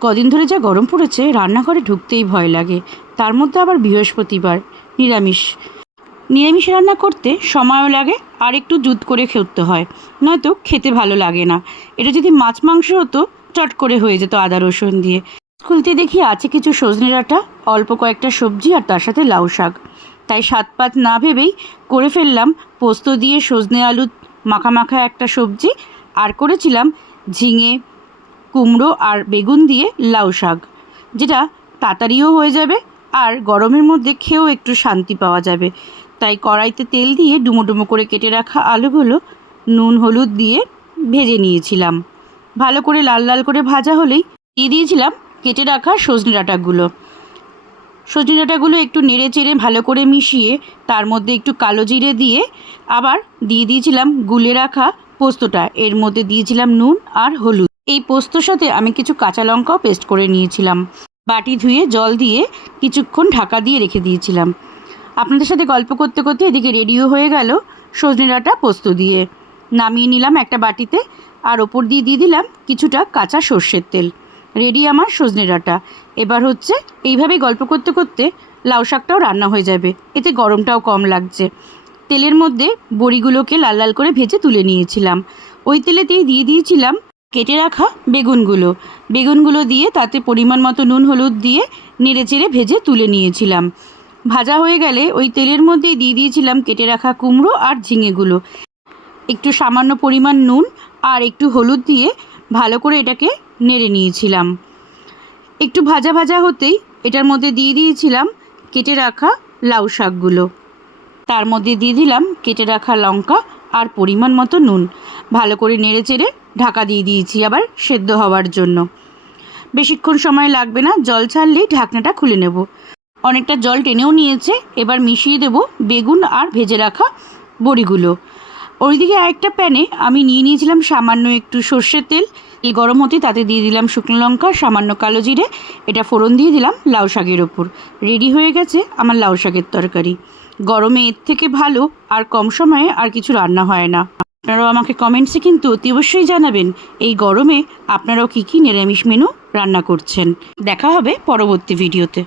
কদিন ধরে যা গরম পড়েছে রান্নাঘরে ঢুকতেই ভয় লাগে। তার মধ্যে আবার বৃহস্পতিবার, নিরামিষ। নিরামিষ রান্না করতে সময়ও লাগে আর একটু জুত করে খেতে হয়, নয়তো খেতে ভালো লাগে না। এটা যদি মাছ মাংস হতো চট করে হয়ে যেত আদা রসুন দিয়ে। খুলতে দেখি আছে কিছু সজনে ডাঁটা, অল্প কয়েকটা সবজি আর তার সাথে লাউ শাক। তাই সাত পাত না ভেবেই করে ফেললাম পোস্ত দিয়ে সজনে আলু মাখা মাখা একটা সবজি, আর করেছিলাম ঝিঙে, কুমড়ো আর বেগুন দিয়ে লাউ শাক, যেটা তাড়াতাড়িও হয়ে যাবে আর গরমের মধ্যে খেয়েও একটু শান্তি পাওয়া যাবে। তাই কড়াইতে তেল দিয়ে ডুমো ডুমো করে কেটে রাখা আলুগুলো নুন হলুদ দিয়ে ভেজে নিয়েছিলাম। ভালো করে লাল লাল করে ভাজা হলেই দিয়ে দিয়েছিলাম কেটে রাখা সজনে ডাঁটাগুলো। সজনে ডাঁটাগুলো একটু নেড়ে চেড়ে ভালো করে মিশিয়ে তার মধ্যে একটু কালো জিরে দিয়ে আবার দিয়ে দিয়েছিলাম গুলে রাখা পোস্তটা। এর মধ্যে দিয়েছিলাম নুন আর হলুদ। এই পোস্তর সাথে আমি কিছু কাঁচা লঙ্কাও পেস্ট করে নিয়েছিলাম। বাটি ধুয়ে জল দিয়ে কিছুক্ষণ ঢাকা দিয়ে রেখে দিয়েছিলাম। আপনাদের সাথে গল্প করতে করতে এদিকে রেডিও হয়ে গেল সজনে ডাঁটা পোস্ত দিয়ে। নামিয়ে নিলাম একটা বাটিতে, আর ওপর দিয়ে দিয়ে দিলাম কিছুটা কাঁচা সর্ষের তেল। রেডি আমার সজনে ডাঁটা। এবার হচ্ছে এইভাবেই গল্প করতে করতে লাউ শাকটাও রান্না হয়ে যাবে, এতে গরমটাও কম লাগছে। তেলের মধ্যে বড়িগুলোকে লাল লাল করে ভেজে তুলে নিয়েছিলাম। ওই তেলেতেই দিয়ে দিয়েছিলাম কেটে রাখা বেগুনগুলো দিয়ে তাতে পরিমাণ মতো নুন হলুদ দিয়ে নেড়ে চেড়ে ভেজে তুলে নিয়েছিলাম। ভাজা হয়ে গেলে ওই তেলের মধ্যেই দিয়ে দিয়েছিলাম কেটে রাখা কুমড়ো আর ঝিঙেগুলো। একটু সামান্য পরিমাণ নুন আর একটু হলুদ দিয়ে ভালো করে এটাকে নেড়ে নিয়েছিলাম। একটু ভাজা ভাজা হতেই এটার মধ্যে দিয়ে দিয়েছিলাম কেটে রাখা লাউ শাকগুলো। তার মধ্যে দিয়ে দিলাম কেটে রাখা লঙ্কা আর পরিমাণ মতো নুন। ভালো করে নেড়ে চেড়ে ঢাকা দিয়ে দিয়েছি আবার সেদ্ধ হওয়ার জন্য। বেশিক্ষণ সময় লাগবে না, জল ছাড়লেই ঢাকনাটা খুলে নেব। অনেকটা জল টেনেও নিয়েছে। এবার মিশিয়ে দেব বেগুন আর ভেজে রাখা বড়িগুলো। ওইদিকে আরেকটা প্যানে আমি নিয়ে নিয়েছিলাম সামান্য একটু সর্ষের তেল। এই গরম হতে তাতে দিয়ে দিলাম শুকনো লঙ্কা, সামান্য কালো জিরে। এটা ফোড়ন দিয়ে দিলাম লাউ শাকের ওপর। রেডি হয়ে গেছে আমার লাউ শাকের তরকারি। গরমে এর থেকে ভালো আর কম সময়ে আর কিছু রান্না হয় না। আপনারাও আমাকে কমেন্টসে কিন্তু অতি অবশ্যই জানাবেন এই গরমে আপনারাও কী কী নিরামিষ মেনু রান্না করছেন। দেখা হবে পরবর্তী ভিডিওতে।